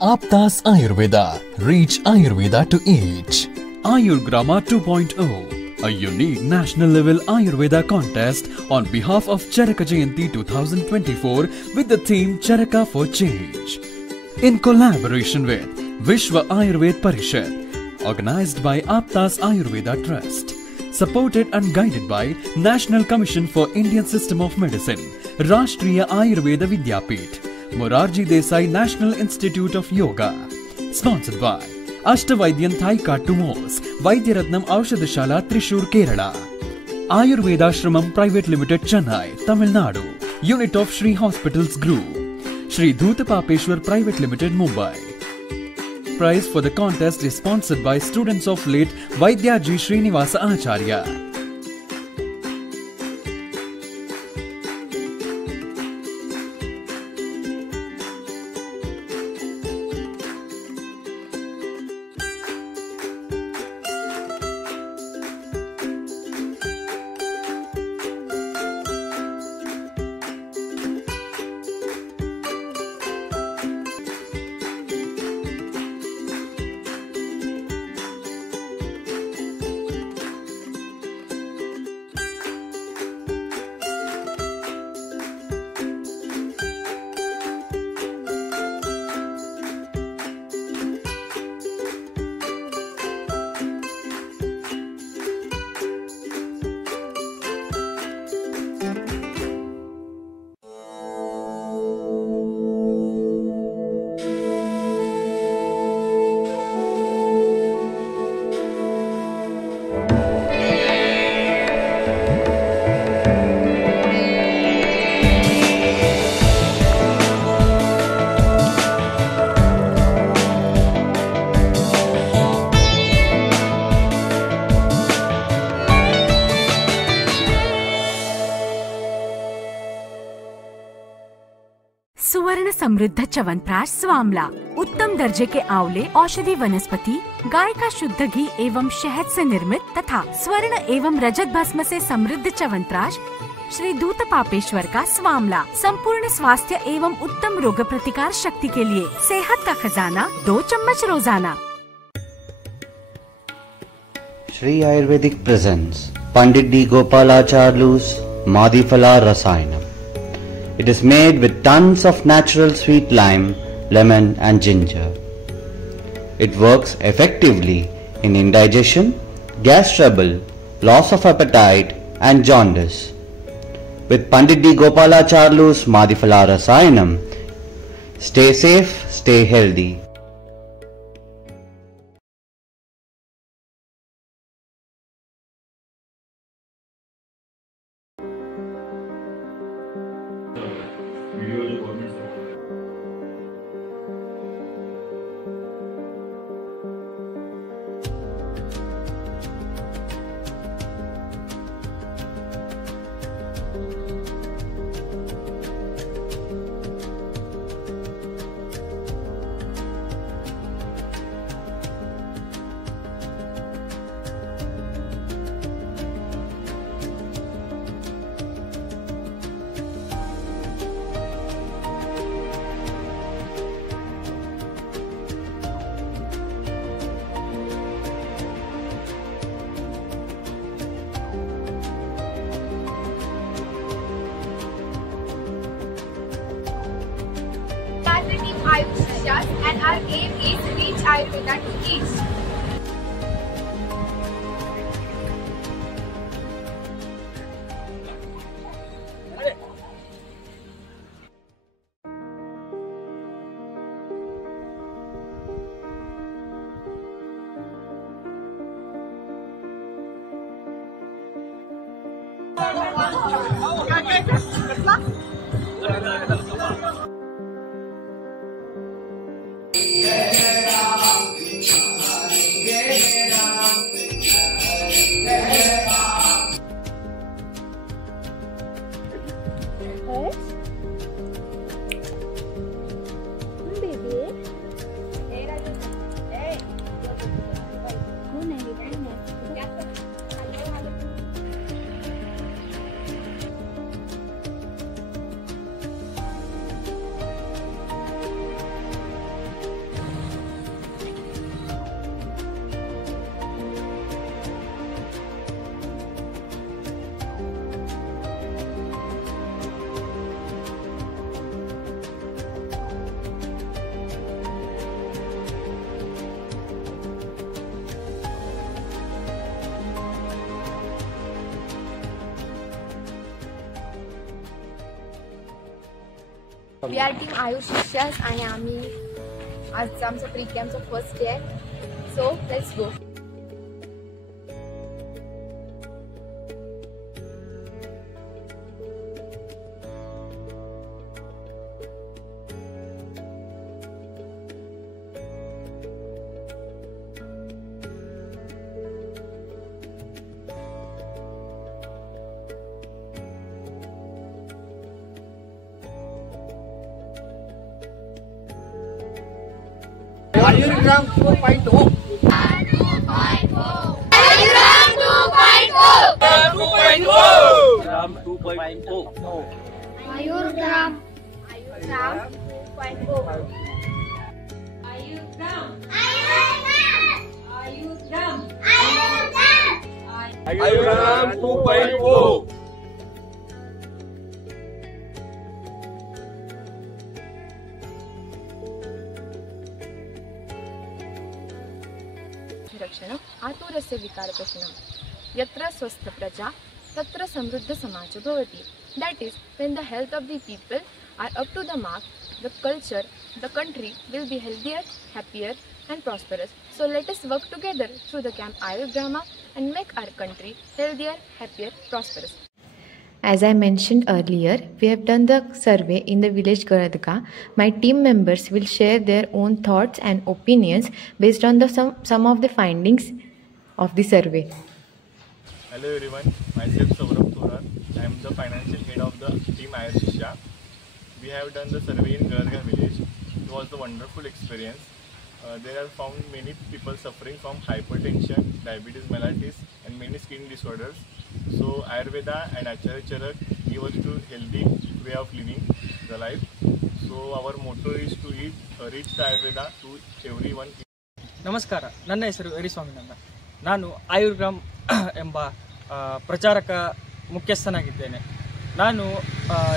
Aptas Ayurveda. Reach Ayurveda to each. Ayurgrama 2.0, a unique national level Ayurveda contest on behalf of Charaka Jayanti 2024 with the theme Charaka for Change. In collaboration with Vishwa Ayurved Parishad, organized by Aptas Ayurveda Trust, supported and guided by National Commission for Indian System of Medicine, Rashtriya Ayurveda Vidyapith, Morarji Desai National Institute of Yoga. Sponsored by Ashtavaidyan Thaika Tumos, Vaidyaratnam Aushadashala Thrissur, Kerala. Ayurveda Shramam Private Limited, Chennai, Tamil Nadu. Unit of Shri Hospitals Group. Shri Dhutapapeshwar Private Limited, Mumbai. Prize for the contest is sponsored by students of late Vaidyaji Srinivasa Acharya. सुवर्ण समृद्ध च्यवनप्राश स्वामला, उत्तम दर्जे के आंवले औषधि वनस्पति, गाय का शुद्ध घी एवं शहद से निर्मित तथा स्वर्ण एवं रजत भस्म से समृद्ध च्यवनप्राश श्री धूतपापेश्वर का स्वामला संपूर्ण स्वास्थ्य एवं उत्तम रोग प्रतिकार शक्ति के लिए सेहत का खजाना, 2 चम्मच रोजाना। Shri Ayurvedic presents Pandit D. Gopalacharlu's Madhifala Rasayanam. It is made with tons of natural sweet lime, lemon and ginger. It works effectively in indigestion, gas trouble, loss of appetite and jaundice. With Pandit D. Gopalacharlu's Madhifala Rasayanam, stay safe, stay healthy. And our aim is to reach Ayurveda to each. We are team Ayur Shishyas आणि आम्ही आज आमचं pre कॅम्पचं first day आहे. So let's go. Ayurgram 2.0. Ayurgram 2.0. Ayurgram 2.0. रक्षणम् आतुरस्य विकारकशनं यत्र स्वस्थ प्रजा तत्र समृद्ध समाज भवति. That is, when the health of the people are up to the mark, the culture, the country will be healthier, happier and prosperous. So let us work together through the camp Ayurgrama and make our country healthier, happier, prosperous. As I mentioned earlier, we have done the survey in the village Garadka. My team members will share their own thoughts and opinions based on some of the findings of the survey. Hello everyone, myself Saurabh Thorar. I am the financial head of the team Ayur Shishya. We have done the survey in Garadka village. It was a wonderful experience. There are found many people suffering from hypertension, diabetes mellitus and many skin disorders. So Ayurveda and Acharya Charak give us to healthy way of living the life. So our motto is to reach the Ayurveda to everyone. ನಮಸ್ಕಾರ, ನನ್ನ ಹೆಸರು ಹರಿಸ್ವಾಮಿನಂದ. ನಾನು ಆಯುರ್ಗ್ರಾಮ್ ಎಂಬ ಪ್ರಚಾರಕ ಮುಖ್ಯಸ್ಥನಾಗಿದ್ದೇನೆ. ನಾನು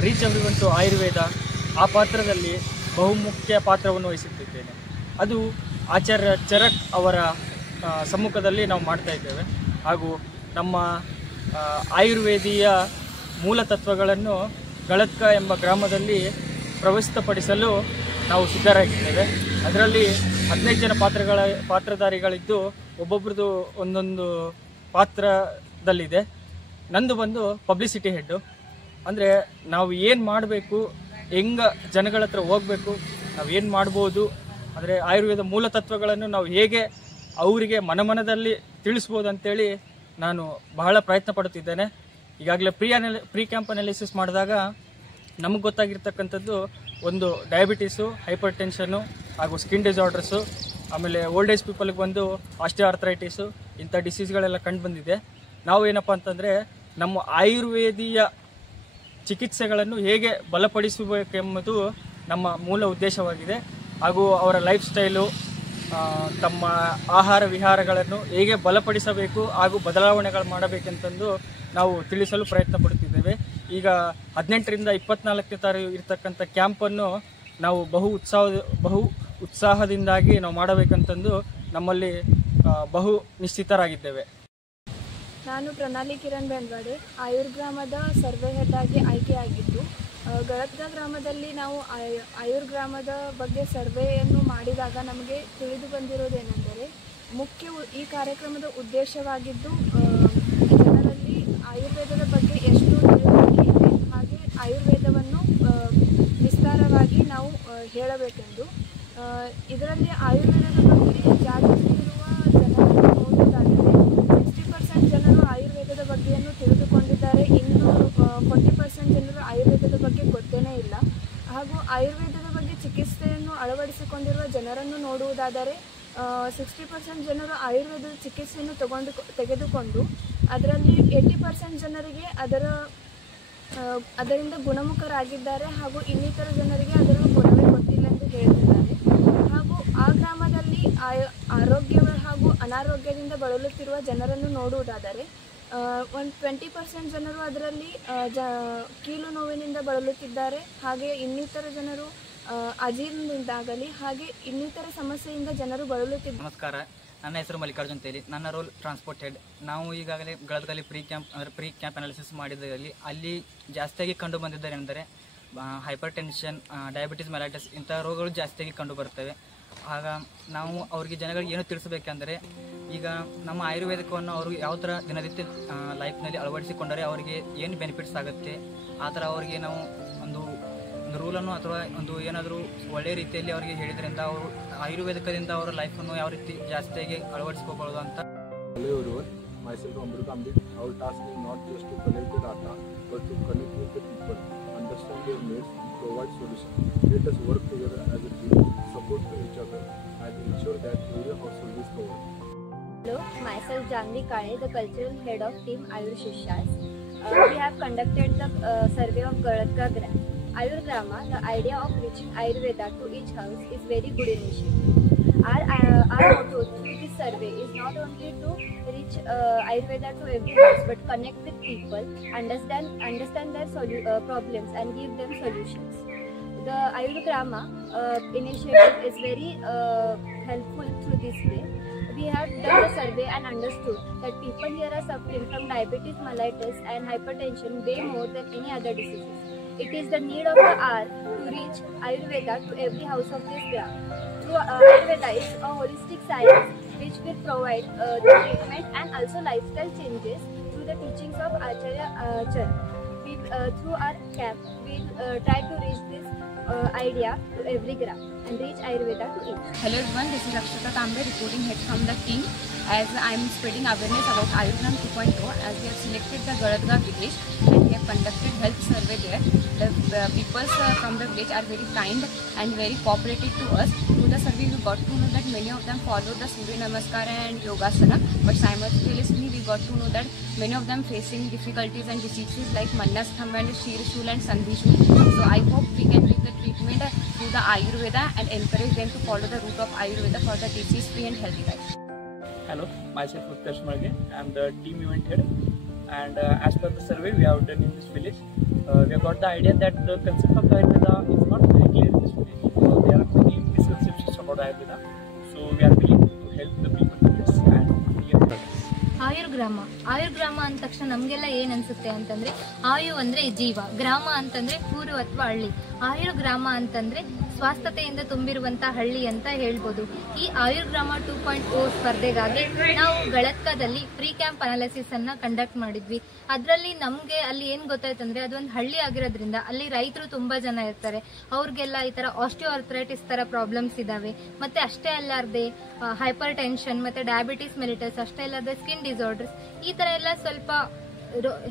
reach everyone to Ayurveda ಆ ಪಾತ್ರದಲ್ಲಿ ಬಹುಮುಖ್ಯ ಪಾತ್ರವನ್ನು ವಹಿಸುತ್ತಿದ್ದೇನೆ. ಅದು ಆಚಾರ್ಯ ಚರಕ್ ಅವರ ಸಮ್ಮುಖದಲ್ಲಿ ನಾವು ಮಾಡ್ತಾ ಇದ್ದೇವೆ. ಹಾಗೂ ನಮ್ಮ ಆಯುರ್ವೇದಿಯ ಮೂಲ ತತ್ವಗಳನ್ನು ಗಳತ್ಕ ಎಂಬ ಗ್ರಾಮದಲ್ಲಿ ಪ್ರಸ್ತುತಪಡಿಸಲು ನಾವು ಸಿದ್ಧರಾಗಿದ್ದೇವೆ. ಅದರಲ್ಲಿ 15 ಜನ ಪಾತ್ರಧಾರಿಗಳಿದ್ದು ಒಬ್ಬೊಬ್ರದ್ದು ಒಂದೊಂದು ಪಾತ್ರದಲ್ಲಿದೆ. ನಂದು ಬಂದು ಪಬ್ಲಿಸಿಟಿ ಹೆಡ್ಡು. ಅಂದರೆ ನಾವು ಏನು ಮಾಡಬೇಕು, ಹೆಂಗೆ ಜನಗಳ ಹತ್ರ ಹೋಗಬೇಕು, ನಾವು ಏನು ಮಾಡ್ಬೋದು, ಅಂದರೆ ಆಯುರ್ವೇದ ಮೂಲ ತತ್ವಗಳನ್ನು ನಾವು ಹೇಗೆ ಅವರಿಗೆ ಮನಮನದಲ್ಲಿ ತಿಳಿಸ್ಬೋದು ಅಂತೇಳಿ ನಾನು ಬಹಳ ಪ್ರಯತ್ನ ಪಡುತ್ತಿದ್ದೇನೆ. ಈಗಾಗಲೇ ಪ್ರೀ ಕ್ಯಾಂಪ್ ಅನಾಲಿಸಿಸ್ ಮಾಡಿದಾಗ ನಮಗೆ ಗೊತ್ತಾಗಿರ್ತಕ್ಕಂಥದ್ದು ಒಂದು ಡಯಾಬಿಟೀಸು, ಹೈಪರ್ ಟೆನ್ಷನ್ನು ಹಾಗೂ ಸ್ಕಿನ್ ಡಿಸಾರ್ಡರ್ಸು, ಆಮೇಲೆ ಓಲ್ಡ್ ಏಜ್ ಪೀಪಲ್ಗೆ ಬಂದು ಆಸ್ಟಿಯೋಆರ್ಥರೈಟಿಸು ಇಂಥ ಡಿಸೀಸ್ಗಳೆಲ್ಲ ಕಂಡು ಬಂದಿದೆ. ನಾವು ಏನಪ್ಪ ಅಂತಂದರೆ ನಮ್ಮ ಆಯುರ್ವೇದೀಯ ಚಿಕಿತ್ಸೆಗಳನ್ನು ಹೇಗೆ ಬಲಪಡಿಸಬೇಕೆಂಬುದು ನಮ್ಮ ಮೂಲ ಉದ್ದೇಶವಾಗಿದೆ. ಹಾಗೂ ಅವರ ಲೈಫ್ ಸ್ಟೈಲು, ತಮ್ಮ ಆಹಾರ ವಿಹಾರಗಳನ್ನು ಹೇಗೆ ಬಲಪಡಿಸಬೇಕು ಹಾಗೂ ಬದಲಾವಣೆಗಳು ಮಾಡಬೇಕೆಂತಂದು ನಾವು ತಿಳಿಸಲು ಪ್ರಯತ್ನ ಪಡುತ್ತಿದ್ದೇವೆ. ಈಗ 18ರಿಂದ 24ನೇ ತಾರೀಕು ಇರತಕ್ಕಂಥ ಕ್ಯಾಂಪನ್ನು ನಾವು ಬಹು ಉತ್ಸಾಹದಿಂದಾಗಿ ನಾವು ಮಾಡಬೇಕಂತಂದು ನಮ್ಮಲ್ಲಿ ಬಹು ನಿಶ್ಚಿತರಾಗಿದ್ದೇವೆ. ನಾನು ಪ್ರಣಾಲಿ ಕಿರಣ್ ಬೆಂಡ್ವಾಡೆ, ಆಯುರ್ಗ್ರಾಮದ ಸರ್ವೆ ಹೆಡ್ ಆಗಿ ಆಯ್ಕೆಯಾಗಿದ್ದು, ಗಳತ್ಗ ಗ್ರಾಮದಲ್ಲಿ ನಾವು ಆಯುರ್ಗ್ರಾಮದ ಬಗ್ಗೆ ಸರ್ವೆಯನ್ನು ಮಾಡಿದಾಗ ನಮಗೆ ತಿಳಿದು ಬಂದಿರೋದೇನೆಂದರೆ, ಈ ಕಾರ್ಯಕ್ರಮದ ಉದ್ದೇಶವಾಗಿದ್ದು ಜನರಲ್ಲಿ ಆಯುರ್ವೇದದ ಬಗ್ಗೆ ಎಷ್ಟು ತಿಳುವಳಿಕೆ ಇದೆ ಹಾಗೆ ಆಯುರ್ವೇದವನ್ನು ವಿಸ್ತಾರವಾಗಿ ನಾವು ಹೇಳಬೇಕೆಂದು. ಇದರಲ್ಲಿ ಆಯುರ್ವೇದದ ಬಗ್ಗೆ ಜಾಗೃತಿ ಇರುವ ಜನರನ್ನು ನೋಡುವುದಾದರೆ 60% ಜನರು ಆಯುರ್ವೇದದ ಬಗ್ಗೆಯನ್ನು ತಿಳಿದುಕೊಂಡಿದ್ದಾರೆ. ಇನ್ನು 40% ಜನರು ಆಯುರ್ವೇದದ ಬಗ್ಗೆ ಗೊತ್ತೇನೇ ಇಲ್ಲ. ಹಾಗೂ ಆಯುರ್ವೇದದ ಬಗ್ಗೆ ಚಿಕಿತ್ಸೆಯನ್ನು ಅಳವಡಿಸಿಕೊಂಡಿರುವ ಜನರನ್ನು ನೋಡುವುದಾದರೆ 60% ಜನರು ಆಯುರ್ವೇದದ ಚಿಕಿತ್ಸೆಯನ್ನು ತೆಗೆದುಕೊಂಡು ಅದರಲ್ಲಿ 80% ಜನರಿಗೆ ಅದರಿಂದ ಗುಣಮುಖರಾಗಿದ್ದಾರೆ. ಹಾಗೂ ಇನ್ನಿತರ ಜನರಿಗೆ ಅದರ ಗುಣವೇ ಗೊತ್ತಿಲ್ಲ ಎಂದು ಹೇಳ್ತಿದ್ದಾರೆ. ಹಾಗೂ ಆ ಗ್ರಾಮದಲ್ಲಿ ಆರೋಗ್ಯ ಹಾಗೂ ಅನಾರೋಗ್ಯದಿಂದ ಬಳಲುತ್ತಿರುವ ಜನರನ್ನು ನೋಡುವುದಾದರೆ ಒಂದು 20% ಜನರು ಅದರಲ್ಲಿ ಕೀಲು ನೋವಿನಿಂದ ಬಳಲುತ್ತಿದ್ದಾರೆ. ಹಾಗೆ ಇನ್ನಿತರ ಜನರು ಅಜೀರ್ಣದಿಂದಾಗಲಿ ಹಾಗೆ ಇನ್ನಿತರ ಸಮಸ್ಯೆಯಿಂದ ಜನರು ಬಳಲುತ್ತಿದ್ದಾರೆ. ನಮಸ್ಕಾರ, ನನ್ನ ಹೆಸರು ಮಲ್ಲಿಕಾರ್ಜುನ್ ತೇಲಿ. ನನ್ನ ರೋಲ್ ಟ್ರಾನ್ಸ್ಪೋರ್ಟ್ ಹೆಡ್. ನಾವು ಈಗಾಗಲೇ ಗಳದಲ್ಲಿ ಪ್ರೀ ಕ್ಯಾಂಪ್ ಅನಾಲಿಸಿಸ್ ಮಾಡಿದಲ್ಲಿ ಅಲ್ಲಿ ಜಾಸ್ತಿಯಾಗಿ ಕಂಡು ಬಂದಿದ್ದೇನೆಂದರೆ ಹೈಪರ್ ಟೆನ್ಷನ್, ಡಯಾಬಿಟಿಸ್ ಮೆಲೈಟಸ್ ಇಂಥ ರೋಗಗಳು ಜಾಸ್ತಿಯಾಗಿ ಕಂಡು ಬರ್ತವೆ. ಆಗ ನಾವು ಅವರಿಗೆ ಜನಗಳಿಗೆ ಏನು ತಿಳಿಸಬೇಕೆಂದರೆ, ಈಗ ನಮ್ಮ ಆಯುರ್ವೇದಿಕವನ್ನು ಅವರು ಯಾವ ಥರ ದಿನನಿತ್ಯ ಲೈಫ್ನಲ್ಲಿ ಅಳವಡಿಸಿಕೊಂಡರೆ ಅವರಿಗೆ ಏನು ಬೆನಿಫಿಟ್ಸ್ ಆಗುತ್ತೆ, ಆ ಥರ ಅವರಿಗೆ ನಾವು ಒಂದು ರೂಲನ್ನು ಅಥವಾ ಒಂದು ಏನಾದರೂ ಒಳ್ಳೆಯ ರೀತಿಯಲ್ಲಿ ಅವರಿಗೆ ಹೇಳಿದ್ರಿಂದ ಅವರು ಆಯುರ್ವೇದಿಕದಿಂದ ಅವರ ಲೈಫನ್ನು ಯಾವ ರೀತಿ ಜಾಸ್ತಿಯಾಗಿ ಅಳವಡಿಸ್ಕೋಬಹುದು ಅಂತ. Hello everyone, myself Amrit Ambit. Our task is not just to collect the data, but to connect with the people, understand their needs, and provide solutions. Let us work together as a team, support each other, and ensure that every household is covered. Hello, myself Janvi Kale, the cultural head of team Ayur Shishas. We have conducted the survey of Galadka Gram. Ayur Grama, the idea of reaching Ayurveda to each house is very good initiative. Our motto through this survey is not only to reach Ayurveda to every house, but connect with people, understand their problems and give them solutions. The Ayur Grama initiative is very helpful through this way. We have done the survey and understood that people here are suffering from diabetes mellitus and hypertension way more than any other diseases. It is the need of the hour to reach Ayurveda to every house of this gram. Ayurveda is a holistic science which will provide the treatment and also lifestyle changes through the teachings of Acharya Charan. Through our camp, we will try to reach this idea to every gram and reach Ayurveda to each. Hello everyone, this is Akshata Kambe, reporting head from the team. As I am spreading awareness about Ayurgram 2.0, as we have selected the Galadga village and we have conducted health survey there. The people from the village are very kind and very cooperative to us. Through the survey we got to know that many of them follow the Surya Namaskara and Yogasana, but simultaneously we got to know that many of them facing difficulties and diseases like Mannastham and Shirshul and Sandhishul. So I hope we can give the treatment through the Ayurveda and encourage them to follow the route of Ayurveda for the disease-free and healthy life. Hello, myself Utkarsh Marge. I am the team event head, and as per the survey we have done in this village, we have got the idea that the concept of Ayurveda is not very clear in this village. There are many misconceptions about Ayurveda, so we are willing to help the people with this and hear progress. Ayurgrama ಅಂದ ತಕ್ಷಣ ನಮಗೆಲ್ಲ ಏನು ಅನಿಸುತ್ತೆ ಅಂತಂದರೆ, ಆಯು ಅಂದರೆ ಜೀವ, ಗ್ರಾಮ ಅಂತಂದರೆ ಊರು ಅಥವಾ ಹಳ್ಳಿ. ಆಯುರ್ಗ್ರಾಮ ಅಂತಂದರೆ ಸ್ವಾಸ್ಥತೆಯಿಂದ ತುಂಬಿರುವಂಥ ಹಳ್ಳಿ ಅಂತ ಹೇಳ್ಬೋದು. ಈ ಆಯುರ್ಗ್ರಾಮ 2.0 ಸ್ಪರ್ಧೆಗಾಗಿ ನಾವು ಗಳತ್ಕದಲ್ಲಿ ಪ್ರೀ ಕ್ಯಾಂಪ್ ಅನಾಲಿಸಿಸನ್ನು ಕಂಡಕ್ಟ್ ಮಾಡಿದ್ವಿ. ಅದರಲ್ಲಿ ನಮಗೆ ಅಲ್ಲಿ ಏನು ಗೊತ್ತಾಯ್ತಂದರೆ, ಅದೊಂದು ಹಳ್ಳಿ ಆಗಿರೋದ್ರಿಂದ ಅಲ್ಲಿ ರೈತರು ತುಂಬ ಜನ ಇರ್ತಾರೆ. ಅವ್ರಿಗೆಲ್ಲ ಈ ಥರ ಆಸ್ಟಿಯೋಆರ್ಥರೈಟಿಸ್ ಥರ ಪ್ರಾಬ್ಲಮ್ಸ್ ಇದ್ದಾವೆ. ಮತ್ತು ಅಷ್ಟೇ ಅಲ್ಲಾರ್ದೆ ಹೈಪರ್ ಟೆನ್ಷನ್ ಮತ್ತು ಡಯಾಬಿಟಿಸ್ ಮೆಲಿಟಸ್, ಅಷ್ಟೇ ಅಲ್ಲಾರ್ದೆ ಸ್ಕಿನ್ ಡಿಸಾರ್ಡರ್ಸ್, ಈ ಥರ ಎಲ್ಲ ಸ್ವಲ್ಪ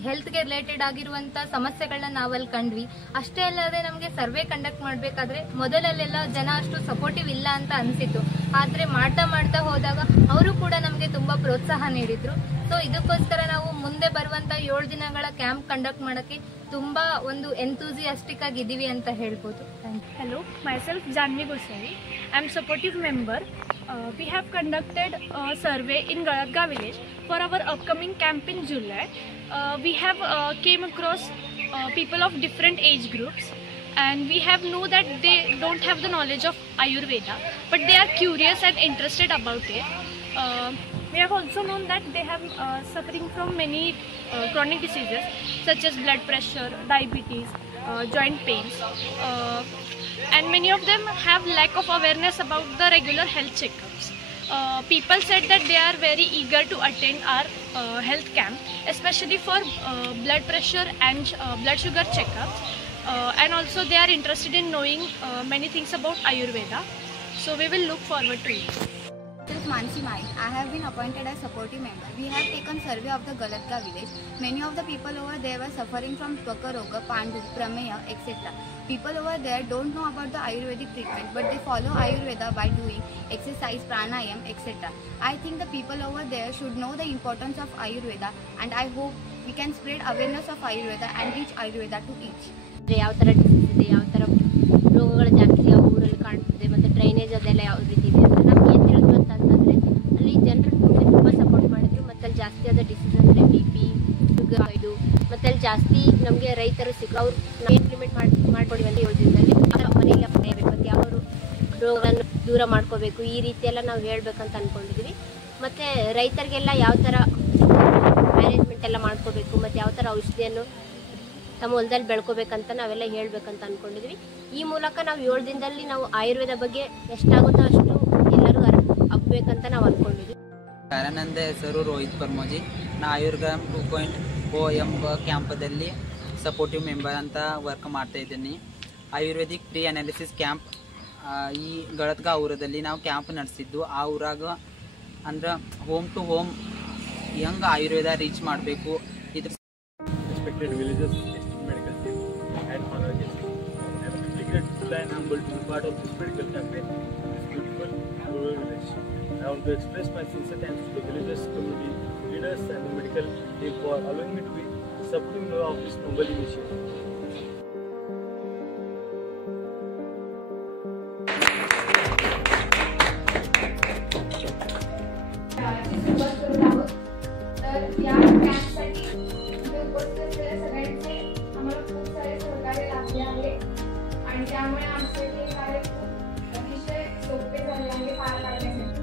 ಹೆಲ್ತ್ಗೆ ರಿಲೇಟೆಡ್ ಆಗಿರುವಂಥ ಸಮಸ್ಯೆಗಳನ್ನ ನಾವಲ್ಲಿ ಕಂಡ್ವಿ. ಅಷ್ಟೇ ಅಲ್ಲದೆ ನಮಗೆ ಸರ್ವೆ ಕಂಡಕ್ಟ್ ಮಾಡಬೇಕಾದ್ರೆ ಮೊದಲಲ್ಲೆಲ್ಲ ಜನ ಅಷ್ಟು ಸಪೋರ್ಟಿವ್ ಇಲ್ಲ ಅಂತ ಅನಿಸಿತ್ತು. ಆದರೆ ಮಾಡ್ತಾ ಹೋದಾಗ ಅವರು ಕೂಡ ನಮಗೆ ತುಂಬ ಪ್ರೋತ್ಸಾಹ ನೀಡಿದ್ರು. ಸೊ ಇದಕ್ಕೋಸ್ಕರ ನಾವು ಮುಂದೆ ಬರುವಂಥ 7 ದಿನಗಳ ಕ್ಯಾಂಪ್ ಕಂಡಕ್ಟ್ ಮಾಡೋಕ್ಕೆ ತುಂಬ ಒಂದು ಎಂಥೂಸಿಯಾಸ್ಟಿಕ್ ಆಗಿದ್ದೀವಿ ಅಂತ ಹೇಳ್ಬೋದು. Hello, myself Janvi Goswami. I am supportive member. We have conducted a survey in Galadga village for our upcoming camp in July. We have came across people of different age groups, and we have know that they don't have the knowledge of Ayurveda, but they are curious and interested about it. We have also known that they have suffering from many chronic diseases such as blood pressure, diabetes, joint pains, and many of them have lack of awareness about the regular health checkups. People said that they are very eager to attend our health camp, especially for blood pressure and blood sugar checkups, and also they are interested in knowing many things about Ayurveda. So we will look forward to it. Mansi Mai. I have been appointed as supportive member. We have taken survey of the Galadga village. Many of the people over there were suffering from Twaka Roga, Pandu, Prameya, etc. People over there don't know about the Ayurvedic treatment, but they follow Ayurveda by doing exercise, pranayam, etc. I think the people over there should know the importance of Ayurveda, and I hope we can spread awareness of Ayurveda and reach Ayurveda to each. ಯಾವ ಥರ disease ಇದೆ, ಯಾವ ಥರ ರೋಗಗಳು ಜಾಸ್ತಿ ಯಾವ ಊರಲ್ಲಿ ಕಾಣ್ತಿದೆ, ಮತ್ತು ಡ್ರೈನೇಜ್ ಅದೆಲ್ಲ ಯಾವ ರೀತಿ ಇದೆ ಅಂತ ನಮ್ಗೆ ಏನು ತಿಳಿದು ಅಂತಂದರೆ, ಅಲ್ಲಿ ಜನರು ತುಂಬ ಸಪೋರ್ಟ್ ಮಾಡಿದ್ರು. ಮತ್ತು ಅಲ್ಲಿ ಜಾಸ್ತಿ ಆದ ಡಿಸೀಸ್ ಅಂದರೆ BP, ಶುಗರ್, ಇದು ಮತ್ತು ಅಲ್ಲಿ ಜಾಸ್ತಿ ನಮಗೆ ರೈತರು ಸಿಕ್ಕ ಅವ್ರು ನಾವು ಇಂಪ್ಲಿಮೆಂಟ್ ಮಾಡ್ಕೊಡಿ ಅಂತ ಯೋಜನೆಯಲ್ಲಿ ಮನೆಯಲ್ಲ ಪಡೆಯಬೇಕು, ಮತ್ತು ಯಾವ ರೋಗಗಳನ್ನು ದೂರ ಮಾಡ್ಕೋಬೇಕು, ಈ ರೀತಿಯೆಲ್ಲ ನಾವು ಹೇಳಬೇಕಂತ ಅಂದ್ಕೊಂಡಿದ್ವಿ. ಮತ್ತು ರೈತರಿಗೆಲ್ಲ ಯಾವ ಥರ ಮ್ಯಾನೇಜ್ಮೆಂಟ್ ಎಲ್ಲ ಮಾಡ್ಕೋಬೇಕು, ಮತ್ತು ಯಾವ ಥರ ಔಷಧಿಯನ್ನು ತಮ್ಮ ಹೊಲದಲ್ಲಿ ಬೆಳ್ಕೋಬೇಕಂತ ನಾವೆಲ್ಲ ಹೇಳ್ಬೇಕಂತ ಅಂದ್ಕೊಂಡಿದ್ವಿ. ಈ ಮೂಲಕ ನಾವು 7 ದಿನದಲ್ಲಿ ನಾವು ಆಯುರ್ವೇದ ಬಗ್ಗೆ ಎಷ್ಟಾಗುತ್ತೋ ಅಷ್ಟು ಎಲ್ಲರೂ ಹಬ್ಬಬೇಕಂತ ನಾವು ಅಂದ್ಕೊಂಡಿದ್ವಿ. ನನ್ನ ಹೆಸರು ರೋಹಿತ್ ಪರ್ಮೋಜಿ. ನಾ ಆಯುರ್ಗ್ರಾಮ್ 2.0 ಎಂಬ ಕ್ಯಾಂಪದಲ್ಲಿ ಸಪೋರ್ಟಿವ್ ಮೆಂಬರ್ ಅಂತ ವರ್ಕ್ ಮಾಡ್ತಾ ಇದ್ದೀನಿ. ಆಯುರ್ವೇದಿಕ್ ಪ್ರೀ ಅನಾಲಿಸಿಸ್ ಕ್ಯಾಂಪ್ ಈ ಗಳತ್ಗಾ ಊರದಲ್ಲಿ ನಾವು ಕ್ಯಾಂಪ್ ನಡೆಸಿದ್ದು. ಆ ಊರಾಗ ಅಂದ್ರೆ ಹೋಮ್ ಟು ಹೋಮ್ ಹೆಂಗೆ ಆಯುರ್ವೇದ ರೀಚ್ ಮಾಡಬೇಕು ಇದ್ರ respected villagers, medical team and pharmacists. I am grateful and humbled to be part of this medical campaign in this beautiful rural village. I want to express my sincere thanks to the villagers, community leaders and the medical team for allowing me to be supporting of this noble initiative. तर या कॅम्पसाठी उपस्थित सगळ्यांचे आम्हाला खूप सारे सहकार्य लाभले आहे आणि त्यामुळे आमचे हे कार्य खूप अतिशय सोपे झाले आहे पार पाडण्यासाठी.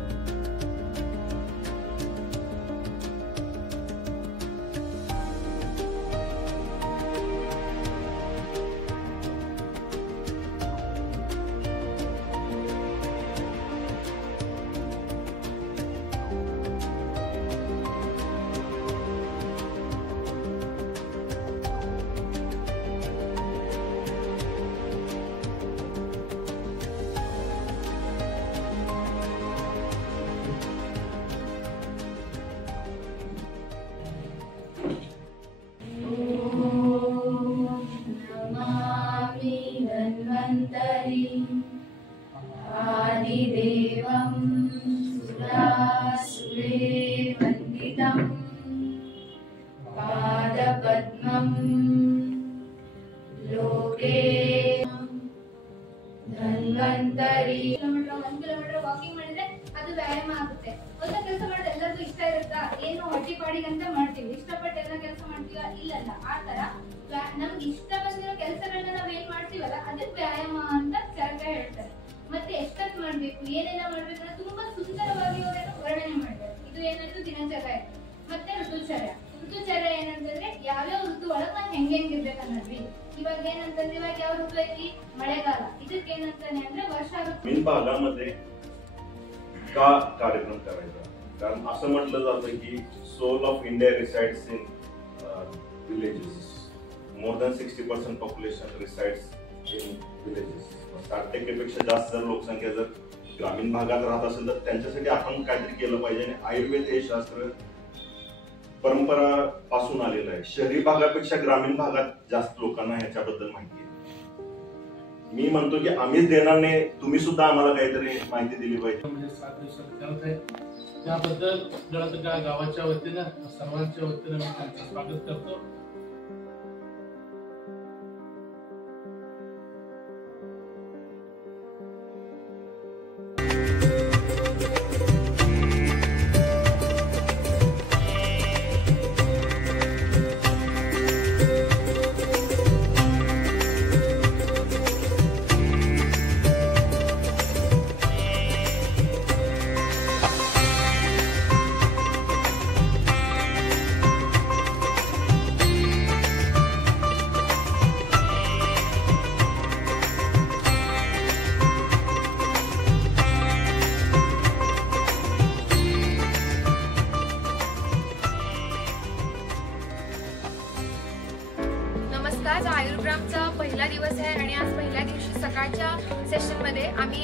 आदिदेवं सुरासुरे वन्दितं पादपद्मं लोके ಧನ್ವಂತರಿ. 1 ಕಿಲೋಮೀಟರ್ ವಾಕಿಂಗ್ ಮಾಡಿದ್ರೆ ಅದು ವ್ಯಾಯಾಮ ಆಗುತ್ತೆ. ಒಂದು ಕೆಲಸ ಮಾಡೋದು ಎಲ್ಲರಿಗೂ ಇಷ್ಟ ಇರುತ್ತಾ? ಏನು ಹೊಟ್ಟೆಪಾಡಿಗಂತ ಮಾಡ್ತೀವಿ, ಇಷ್ಟಪಟ್ಟು ಎಲ್ಲ ಕೆಲಸ ಮಾಡ್ತೀವ? ಇಲ್ಲಲ್ಲ. ಆ ತರ ನಮ್ಗೆ ಇಷ್ಟ ಬಂದಿರೋ ಕೆಲಸಗಳನ್ನ ನಾವ್ ಏನ್ ಮಾಡ್ತೀವಲ್ಲ ಅದಕ್ಕೆ ವ್ಯಾಯಾಮ ಅಂತ ಚರಕ ಹೇಳ್ತಾರೆ. ಮತ್ತೆ ಎಷ್ಟೊತ್ತು ಮಾಡ್ಬೇಕು, ಏನೆಲ್ಲ ಮಾಡ್ಬೇಕು ಅಂತ ತುಂಬಾ ಸುಂದರವಾಗಿ ಅವರನ್ನು ವರ್ಣನೆ ಮಾಡ್ತಾರೆ. ಇದು ಏನಂದ್ರೆ ದಿನಚರ್ಯ. ಮತ್ತೆ ಋತುಚರ್ಯ. ಋತುಚರ್ಯ ಏನಂತಂದ್ರೆ ಯಾವ್ಯಾವ ಋತು ಒಳಗೆ ನಾವ್ ಹೆಂಗಿರ್ಬೇಕು ಅನ್ನೋದ್ವಿ. ಇವಾಗ ಏನಂತಂದ್ರೆ ಇವಾಗ ಯಾವ ಋತು ಐತಿ? ಮಳೆಗಾಲ. ಇದಕ್ಕೆ ಏನಂತಾನೆ ಅಂದ್ರೆ ವರ್ಷಾ ऋतू. ग्रामीण भागामध्ये का कार्यक्रम करायचा? कारण असं म्हटलं जातं की soul of India resides in villages. More than 60% population resides in villages. 60% पेक्षा जास्त जर लोकसंख्या जर ग्रामीण भागात राहत असेल तर त्यांच्यासाठी आपण काहीतरी केलं पाहिजे. आणि आयुर्वेद हे शास्त्र परंपरा पासून आलेलं आहे. शहरी भागापेक्षा ग्रामीण भागात जास्त लोकांना ह्याच्याबद्दल माहिती आहे. मी म्हणतो की आम्हीच देणार नाही, तुम्ही सुद्धा आम्हाला काहीतरी माहिती दिली पाहिजे. म्हणजे 7 दिवसात करत आहे त्याबद्दल गळतगा गावाच्या वतीनं सर्वांच्या वतीनं मी त्यांचं स्वागत करतो. आज आयुर्ग्रामचा पहिला दिवस आहे आणि आज पहिल्या दिवशी सकाळच्या सेशनमध्ये आम्ही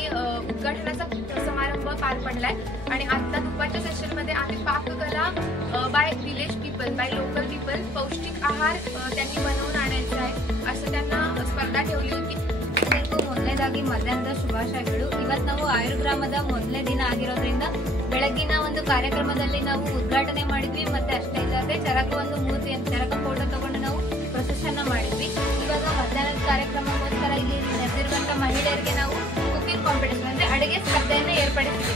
उद्घाटनाचा समारंभ पार पडलाय आणि आता दुपारच्या सेशनमध्ये आम्ही पाककला by village people, by local people पौष्टिक आहार त्यांनी बनवून आणायचा आहे असं त्यांना ಸ್ಪರ್ಧಾ ठेवली होती. ಎಲ್ಲರಿಗೂ ಮೊದಲನೇದಾಗಿ ಮಧ್ಯಾಹ್ನದ ಶುಭಾಶಯಗಳು. ಇವತ್ತು ನಾವು ಆಯುರ್ಗ್ರಾಮದ ಮೊದಲನೇ ದಿನ ಆಗಿರೋದ್ರಿಂದ ಬೆಳಗ್ಗಿನ ಒಂದು ಕಾರ್ಯಕ್ರಮದಲ್ಲಿ ನಾವು ಉದ್ಘಾಟನೆ ಮಾಡಿದ್ವಿ. ಮತ್ತೆ ಅಷ್ಟೇ ಇಲ್ಲದೆ ಚರಕ ಒಂದು ಮೂರ್ತಿ ಚರಕ ಫೋಟೋ ತಗೊಂಡು ನಾವು ಪ್ರೊಸೆಷನ್ ಮಾಡಿದ್ವಿ. ಇವಾಗ ಮಧ್ಯಾಹ್ನದ ಕಾರ್ಯಕ್ರಮಕ್ಕೋಸ್ಕರ ಇಲ್ಲಿ ನೆರೆದಿರುವಂತ ಮಹಿಳೆಯರಿಗೆ ನಾವು ಕುಕಿಂಗ್ ಕಾಂಪಿಟೇಷನ್ ಅಂದ್ರೆ ಅಡುಗೆ ಸ್ಪರ್ಧೆಯನ್ನು ಏರ್ಪಡಿಸಿದ್ವಿ.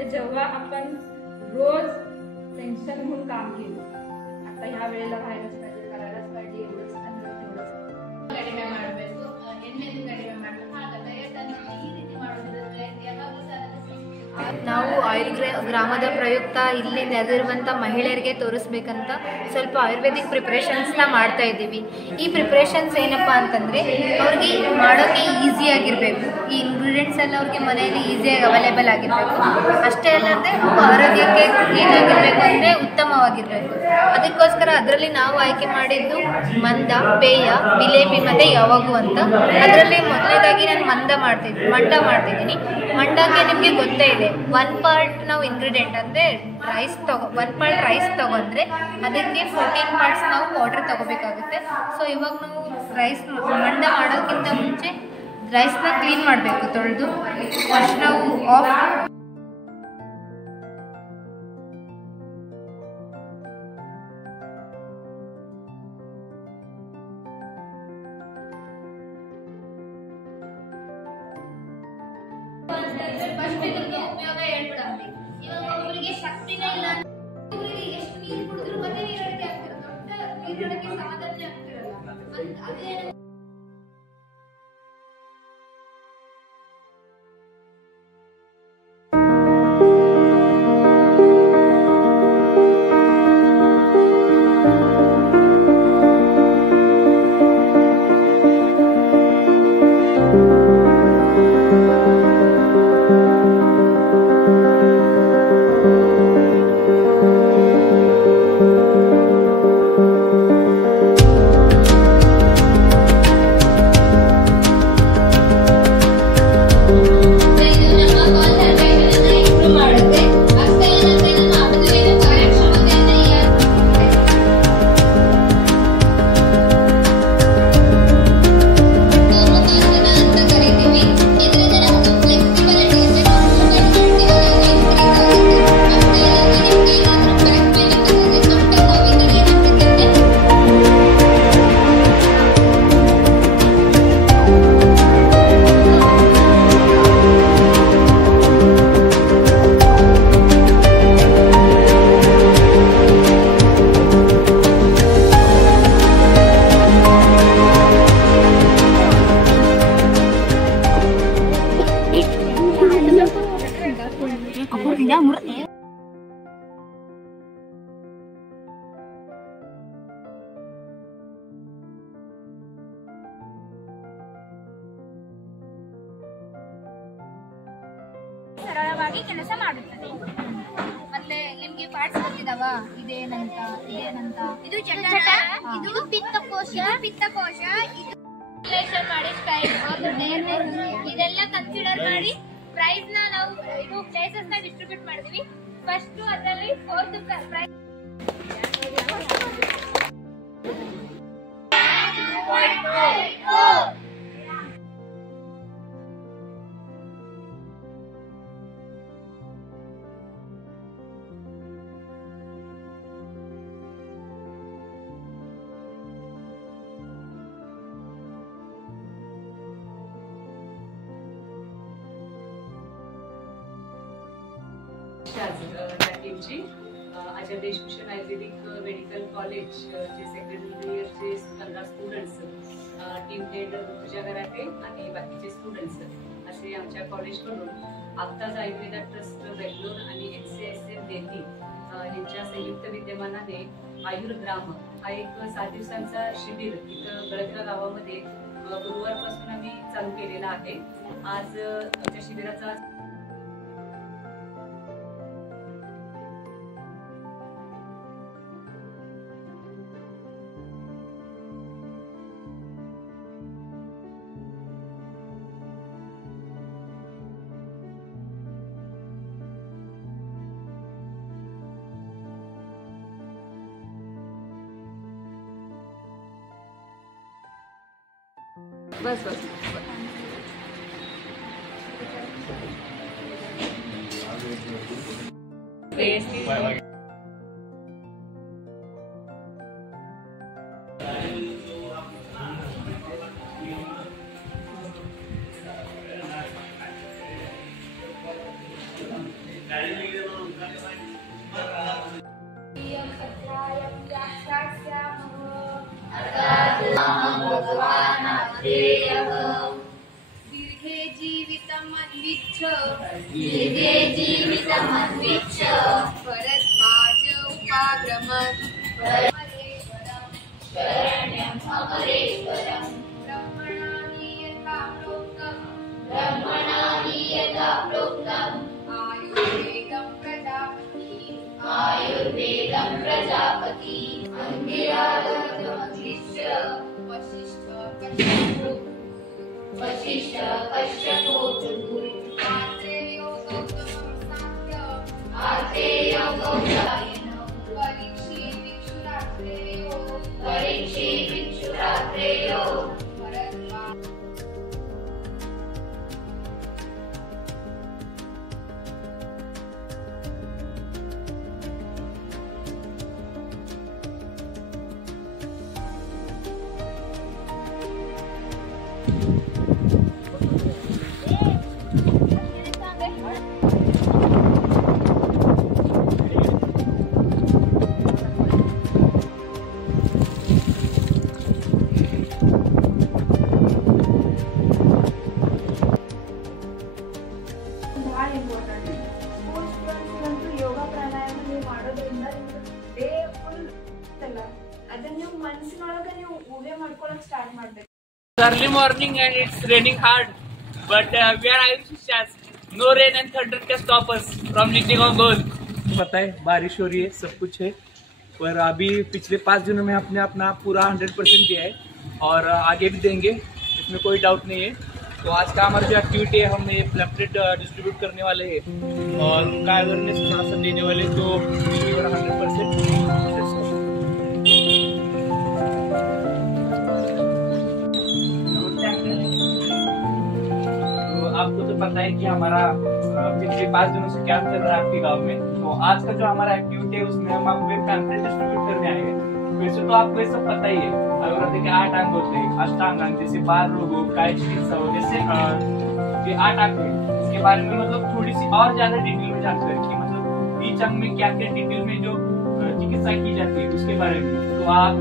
असते जेव्हा आपण रोज टेन्शन घेऊन काम केलं. आता ह्या वेळेला व्हायलाच पाहिजे, करायलाच पाहिजे, एवढंच तेवढंच ಕಡಿಮೆ ಮಾಡಬೇಕು, ಎಣ್ಣೆದು ಕಡಿಮೆ ಮಾಡಬೇಕು. ಹಾಗಾದ್ರೆ ಈ ರೀತಿ ಮಾಡೋದ್ರಿಂದ ಯಾವಾಗ ನಾವು ಗ್ರಾಮದ ಪ್ರಯುಕ್ತ ಇಲ್ಲಿ ನೆರೆದಿರುವಂಥ ಮಹಿಳೆಯರಿಗೆ ತೋರಿಸ್ಬೇಕಂತ ಸ್ವಲ್ಪ ಆಯುರ್ವೇದಿಕ್ ಪ್ರಿಪ್ರೇಷನ್ಸ್ನ ಮಾಡ್ತಾ ಇದ್ದೀವಿ. ಈ ಪ್ರಿಪ್ರೇಷನ್ಸ್ ಏನಪ್ಪ ಅಂತಂದರೆ ಅವ್ರಿಗೆ ಮಾಡೋಕ್ಕೆ ಈಸಿಯಾಗಿರಬೇಕು. ಈ ಇಂಗ್ರೀಡಿಯೆಂಟ್ಸ್ ಎಲ್ಲ ಅವ್ರಿಗೆ ಮನೆಯಲ್ಲಿ ಈಸಿಯಾಗಿ ಅವೈಲೇಬಲ್ ಆಗಿರಬೇಕು. ಅಷ್ಟೇ ಅಲ್ಲದೆ ಆರೋಗ್ಯಕ್ಕೆ ಏನಾಗಿರಬೇಕು ಅಂದರೆ ಉತ್ತಮವಾಗಿರಬೇಕು. ಅದಕ್ಕೋಸ್ಕರ ಅದರಲ್ಲಿ ನಾವು ಆಯ್ಕೆ ಮಾಡಿದ್ದು ಮಂದ, ಪೇಯ, ಜಿಲೇಬಿ ಮತ್ತು ಯಾವಾಗೂ ಅಂತ. ಅದರಲ್ಲಿ ಮೊದಲನೇದಾಗಿ ನಾನು ಮಂಡ ಮಾಡ್ತಿದ್ದೀನಿ. ಮಂಡಕ್ಕೆ ನಿಮಗೆ ಗೊತ್ತೇ ಇದೆ, 1 part ನಾವು ಇಂಗ್ರೀಡಿಯೆಂಟ್ ಅಂದರೆ ರೈಸ್ 1 part ರೈಸ್ ತೊಗೊಂಡ್ರೆ ಅದಕ್ಕೆ 14 parts ನಾವು ವಾಟರ್ ತೊಗೋಬೇಕಾಗುತ್ತೆ. ಸೊ ಇವಾಗ ನಾವು ರೈಸ್ ಮಂಡ ಮಾಡೋಕ್ಕಿಂತ ಮುಂಚೆ ರೈಸ್ನ ಕ್ಲೀನ್ ಮಾಡಬೇಕು, ತೊಳೆದು ಫಸ್ಟ್ ನಾವು ಆಫ್ ಫಸ್ಟ್ ಇದ್ರದ್ದು ಉಪಯೋಗ ಹೇಳ್ಬಿಡೋದು. ಇವಾಗ ಒಬ್ಬರಿಗೆ ಶಕ್ತಿನೇ ಇಲ್ಲ, ಒಬ್ಬರಿಗೆ ಎಷ್ಟು ನೀರು ಕುಡಿದ್ರು ಮತ್ತೆ ನೀರಡಿಕೆ ಆಗ್ತಿರಲ್ಲ, ದೊಡ್ಡ ನೀರಡಿಕೆ ಸಮಾಧಾನ ಆಗ್ತಿರಲ್ಲ. ಅದೇ ಸರಳವಾಗಿ ಕೆಲಸ ಮಾಡುತ್ತದೆ. ಮತ್ತೆ ನಿಮ್ಗೆ ಪಾರ್ಟ್ಸ್ ಗೊತ್ತಿದಾವ? ಇದೇನಂತ ಇದು ಜಠರ, ಇದು ಪಿತ್ತಕೋಶ, ಇದು ಮಾಡಿ ಸ್ಟೈಲ್ ಇದೆಲ್ಲ ಕನ್ಸಿಡರ್ ಮಾಡಿ ಪ್ರೈಸ್ ನ ನಾವು ಇದು ಪ್ಲೇಸಸ್ ನ ಡಿಸ್ಟ್ರಿಬ್ಯೂಟ್ ಮಾಡಿದ್ವಿ. ಫಸ್ಟ್ ಅದರಲ್ಲಿ 4th ಪ್ರೈಸ್ टीमची आचार्य देशभूषण आयुर्वेदिक मेडिकल कॉलेज चे सेकंड इयरचे 15 students, team head Rutuja Garate आणि बाकीचे स्टुडंट्स असे आमच्या कॉलेजकडून आत्ताच आयुर्वेदा ट्रस्ट बेंगलोर आणि NCSM दिल्ली यांच्या संयुक्त विद्यमानाने आयुर्ग्राम हा एक 7 दिवसांचा शिबिर इथं गळदगा गावामध्ये गुरुवारपासून आम्ही चालू केलेला आहे. आज आमच्या शिबिराचा बस दीर्घे जीवितमन्विच्छ भरद्वाज उपाग्रमत् शरण्यम् अमरेश्वरम् ब्रह्मणा यथा प्रोक्तम् आयुर्वेदं प्रजापति अंगिरादमग्निश्च वशिष्ठ कश्यपो आत्रेयो गौतमः परीक्षे विक्षुरात्रेयो ಭಾಳ ಇಂಪಾರ್ಟೆಂಟ್. ಸ್ಕೂಲ್ ಸ್ಟೂಡೆಂಟ್ಸ್ಗಂತೂ ಯೋಗ ಪ್ರಾಣಾಯಾಮ ನೀವು ಮಾಡೋದ್ರಿಂದ ಡೇ ಫುಲ್ ಅಲ್ಲ ಅದನ್ನ ನೀವು ಮನಸ್ಸಿನೊಳಗೆ ನೀವು ಊಹೆ ಮಾಡ್ಕೊಳಕ್ ಸ್ಟಾರ್ಟ್ ಮಾಡ್ಬೇಕು. Early morning and it's raining hard, but we are Irish Shishas. No rain and thunder can stop us from reaching our goal. पता है बारिश हो रही है, सब कुछ है, पर अभी पिछले 5 दिनों में अपने अपना पूरा 100% दिया है और आगे भी देंगे, इसमें कोई डाउट नहीं है। तो आज का हमारा जो एक्टिविटी है, हम ये पैम्फलेट डिस्ट्रीब्यूट करने वाले हैं और उनका अवेयरनेस थोड़ा सा देने वाले, तो 100%। आपको तो पता है कि हमारा पिछले 5 दिनों से कैंप चल रहा है आपके गांव में। तो आज का जो हमारा एक्टिविटी है उसमें हम आपको एक पैम्फलेट डिस्ट्रीब्यूट करने आएंगे। वैसे तो आपको ये सब पता ही है, आयुर्वेद के 8 अंग होते हैं, अष्टांग, जैसे बाल रोग, काय चिकित्सा, जैसे ये 8 अंग है। इसके बारे में मतलब थोड़ी सी और ज्यादा डिटेल में जानकारी कि मतलब ईच अंग में क्या क्या डिटेल में जो चिकित्सा की जाती है उसके बारे में। तो आप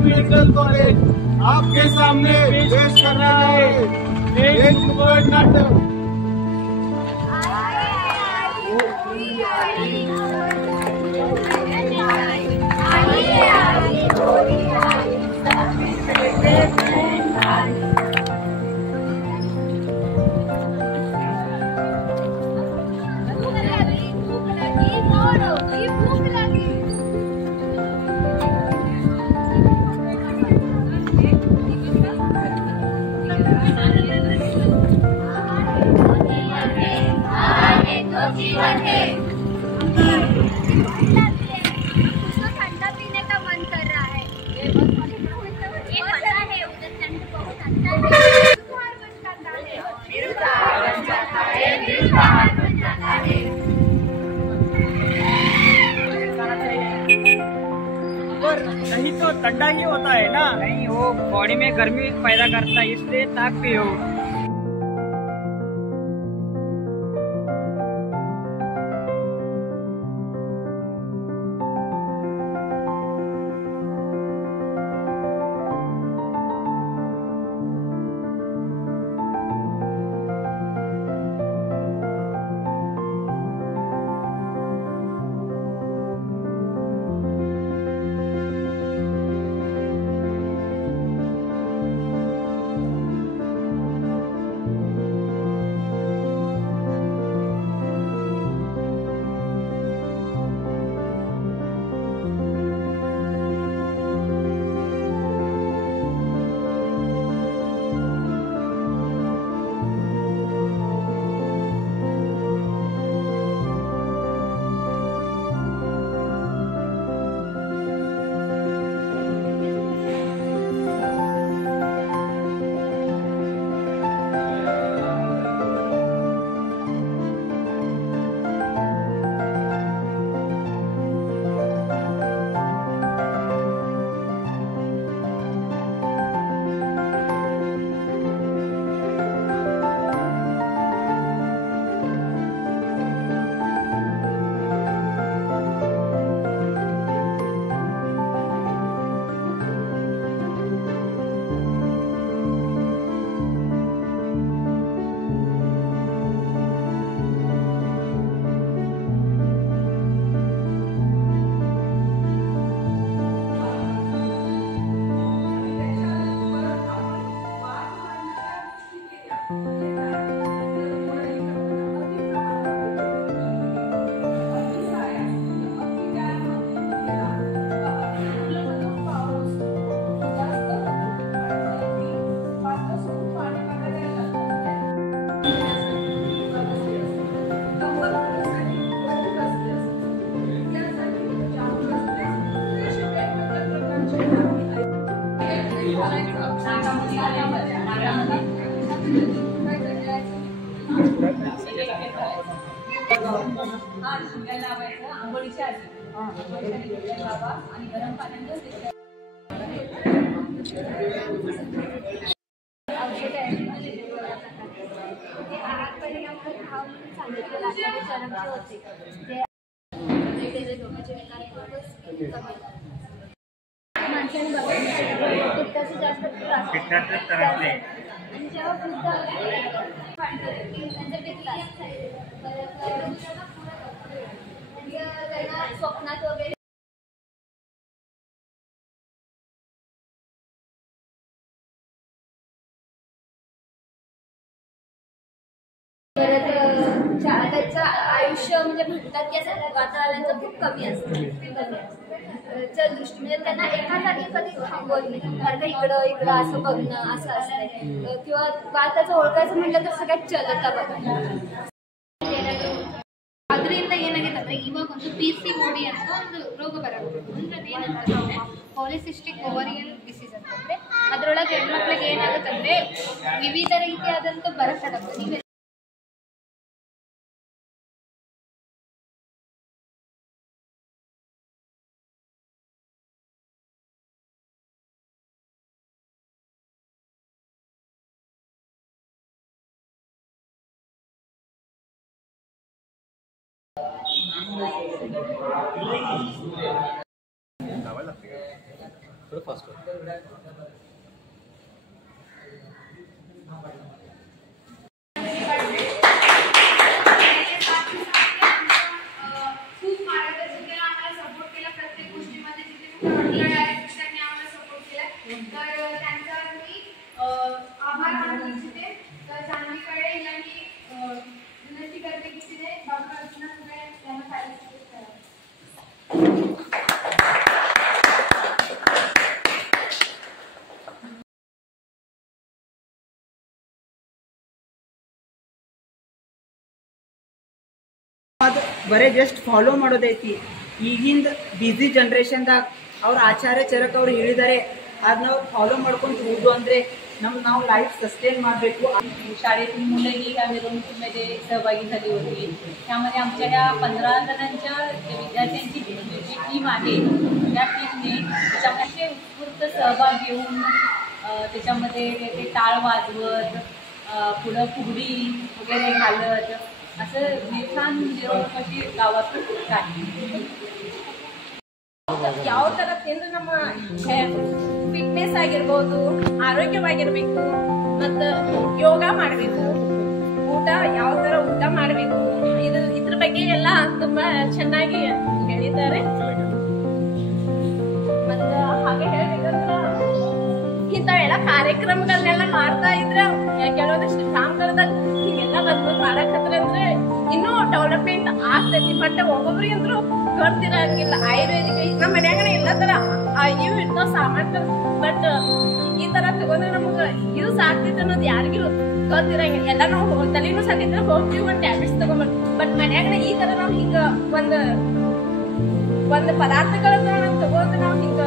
मेडिकल कॉलेज आपके सामने पेश कर रहा है एक नुक्कड़ नाटक। जीवन है। उसको ठंडा पीने का मन कर रहा है। ये पता है उधर ठंड बहुत अच्छा है। और नहीं तो ठंडा ही होता है ना, नहीं वो बॉडी में गर्मी पैदा करता है, इसलिए ताक पियो। शिंगायला लावायचं आंघोळीच्या आधी लावा आणि गरम पाण्यानं औषध आहे ते आहारकडे आपण खाऊन सांगितलेलं आहे चरमचे होते ते त्याचे डोक्याचे विकार खूपच कमी माणसाने बघा पित्ताचे जास्त त्रास आणि जेव्हा वृद्ध त्यांचं पित्त त्यांना स्वप्नात वगैरे परत त्याचं आयुष्य म्हणजे म्हणतात की असं वातावरणाचं खूप कमी असतं च्या दृष्टी म्हणजे त्यांना एका जागी कधी थांबवत नाही कारण इकडं इकडं असं बघणं असं असतंय किंवा वाताचं ओळखायचं म्हटलं तर सगळ्यात चलता बघा ಅದರಿಂದ ಏನಾಗಿದೆ ಇವಾಗ ಒಂದು PC ಓಡಿ ಅಂತ ಒಂದು ರೋಗ ಬರುತ್ತೆ ಅಂದ್ರೆ ಏನಂತಂದ್ರೆ ಪಾಲಿಸಿಸ್ಟಿಕ್ ಓವರಿಯನ್ ಡಿಸೀಸ್ ಅಂತಂದ್ರೆ ಅದರೊಳಗೆ ಹೆಣ್ಮಕ್ಳಿಗೆ ಏನಾಗುತ್ತಂದ್ರೆ ವಿವಿಧ ರೀತಿಯಾದಂತ ಬರಕಡತ್ತೆ ನೀವೇ थोडं फास्ट खूप मार्गदर्शन केलं आम्हाला सपोर्ट केला प्रत्येक गोष्टीमध्ये जिथे कुठे अडथळे आहेत त्यांनी आम्हाला सपोर्ट केला तर त्यांचा मी आभार मानू इच्छिते तर जान्हवीकडे हिला मी विनंती करते की तिने डॉक्टर अर्चना सुद्धा त्यांना पार्टिसिपेट करावं ಬರೇ ಜಸ್ಟ್ ಫಾಲೋ ಮಾಡೋದೈತಿ ಈಗಿಂದ ಬಿಸಿ ಜನ್ರೇಷನ್ದಾಗ ಅವ್ರ ಆಚಾರ್ಯ ಚರಕ್ ಅವ್ರು ಹೇಳಿದ್ದಾರೆ ಅದು ನಾವು ಫಾಲೋ ಮಾಡ್ಕೊಂಡು ಹೋಗುದು ಅಂದ್ರೆ ನಾವು लाईफ सस्टेन ಮಾಡಬೇಕು शाळेतील मुलंही या मिरवणुकीमध्ये सहभागी झाली होती त्यामध्ये आमच्या ह्या 15 जणांच्या विद्यार्थ्यांची जी टीम आहे त्या टीमने त्याच्यामध्ये उत्स्फूर्त सहभाग घेऊन त्याच्यामध्ये ते टाळ वाजवत पुढं फुगडी वगैरे घालत असं छान मिरवणूक अशी गावातून काढली ಯಾವ ತರ ತಿಂದ್ರೆ ನಮ್ಮ ಫಿಟ್ನೆಸ್ ಆಗಿರ್ಬೋದು ಆರೋಗ್ಯವಾಗಿರ್ಬೇಕು ಮತ್ತು ಯೋಗ ಮಾಡಬೇಕು ಊಟ ಯಾವ ತರ ಊಟ ಮಾಡಬೇಕು ಇದ್ರ ಬಗ್ಗೆ ಎಲ್ಲ ತುಂಬಾ ಚೆನ್ನಾಗಿ ಹೇಳಿದ್ದಾರೆ ಮತ್ತು ಹಾಗೆ ಹೇಳ್ಬೇಕಂದ್ರ ಇಂಥವೆಲ್ಲ ಕಾರ್ಯಕ್ರಮಗಳನ್ನೆಲ್ಲ ಮಾಡ್ತಾ ಇದ್ರೆ ಕೆಲವೊಂದಿಷ್ಟು ಗ್ರಾಮಗಳದಾಗ ಹಿಂಗೆಲ್ಲ ಬಂದು ಮಾಡಕತ್ತಂದ್ರೆ ಇನ್ನೂ ಡೆವಲಪ್ಮೆಂಟ್ ಆಗ್ತೈತಿ ಬಟ್ ಒಬ್ಬೊಬ್ರಿಗೆ ಅಂದ್ರು ಗೊತ್ತಿರಂಗಿಲ್ಲ ಆಯುರ್ವೇದಿಕ್ ನಮ್ಮ ಮನ್ಯಾಗ ಎಲ್ಲ ತರ ಇವು ಇರ್ತಾವ ಸಾಮಾನ್ಯ ಬಟ್ ಈ ತರ ತಗೊಂಡ್ರೆ ನಮ್ಗ ಯೂಸ್ ಆಗ್ತೈತೆ ಅನ್ನೋದು ಯಾರಿಗೂ ಗೊತ್ತಿರಂಗಿಲ್ಲ ಎಲ್ಲ ನಾವು ತಲೆನೂ ಸಾಕಿದ್ರೆ ಹೋಗ್ತೀವಿ ಒಂದು ಟ್ಯಾಬ್ಲೆಟ್ಸ್ ತಗೊಂಡ್ಬರ್ತೀವಿ ಬಟ್ ಮನ್ಯಾಗ ಈ ತರ ನಾವು ಹಿಂಗ ಒಂದು ಪದಾರ್ಥಗಳನ್ನ ನಾವು ತಗೊಂಡು ನಾವು ಹಿಂಗ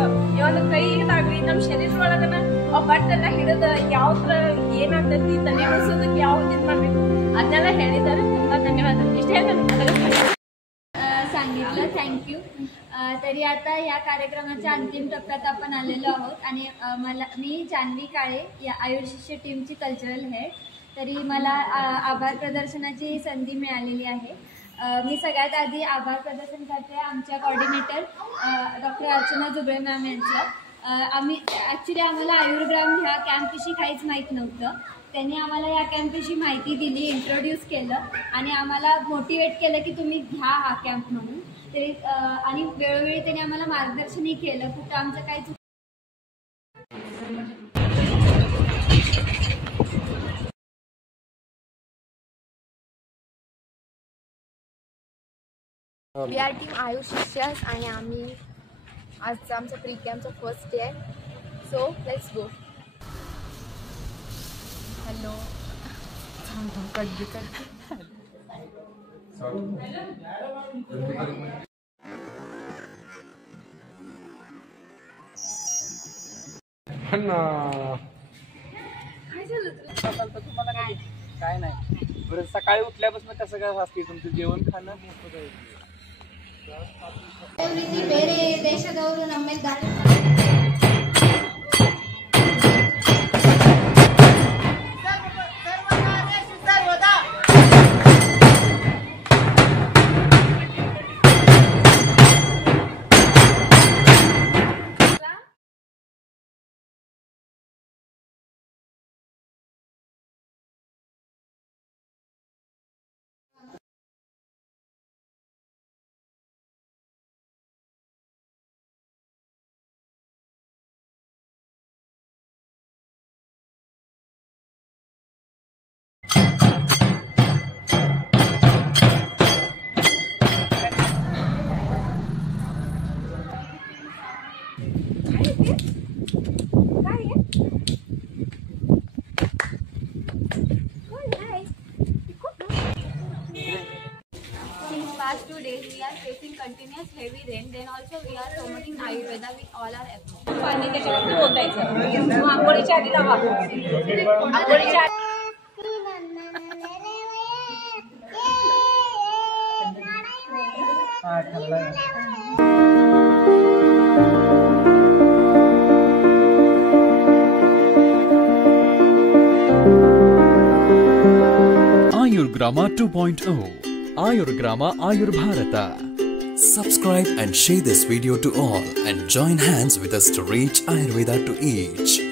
ಒಂದು ಕೈಗಾಗ್ಲಿ ನಮ್ಮ ಶರೀರದೊಳಗನ ಆ ಬಟ್ಟೆಲ್ಲ ಹಿಡಿದ ಯಾವ ತರ ಏನಾಗ್ತೈತಿ ತಲೆ ಉಳಿಸೋದಕ್ಕೆ ಯಾವ್ದು ಇದು ಮಾಡ್ಬೇಕು ಅದನ್ನೆಲ್ಲ ಹೇಳಿದ್ದಾರೆ ತುಂಬಾ ಧನ್ಯವಾದ ಇಷ್ಟೇ सांगितलं थँक्यू तरी आता या कार्यक्रमाच्या अंतिम टप्प्यात आपण आलेलो आहोत आणि मी जान्हवी काळे या आयुर्शिष्य टीमची कल्चरल हेड तरी मला आभार प्रदर्शनाची संधी मिळालेली आहे मी सगळ्यात आधी आभार प्रदर्शन करते आमच्या कोऑर्डिनेटर डॉक्टर अर्चना जुबळे मॅम यांचं आम्हाला आयुर्ग्राम ह्या कॅम्पविषयी काहीच माहीत नव्हतं त्यांनी आम्हाला या कॅम्पविषयी माहिती दिली इंट्रोड्यूस केलं आणि आम्हाला मोटिवेट केलं की तुम्ही घ्या हा कॅम्प म्हणून तरी आणि वेळोवेळी त्यांनी आम्हाला मार्गदर्शनही केलं कुठं आमचं काही वी आर टीम आयुर्शिष्यास आणि आम्ही आजचं आमचं प्री कॅम्पचं फर्स्ट डे आहे सो लेट्स गो हॅलो काय नाही बरं सकाळी उठल्यापासून कसं काय असते तुमचं जेवण खाणं ರೀತಿ ಬೇರೆ ದೇಶದವರು ನಮ್ಮ ಮೇಲೆ ದಾಳಿ past 2 days we are facing continuous heavy rain, then also we are promoting Ayurveda with all our efforts. पाणी त्याच्यावरती ओतायचं. आंघोळीच्या आधी लावा. आंघोळीच्या आधी Ayurgrama 2.0 Ayurgrama Ayurbharata. Subscribe and share this video to all and join hands with us to reach Ayurveda to each.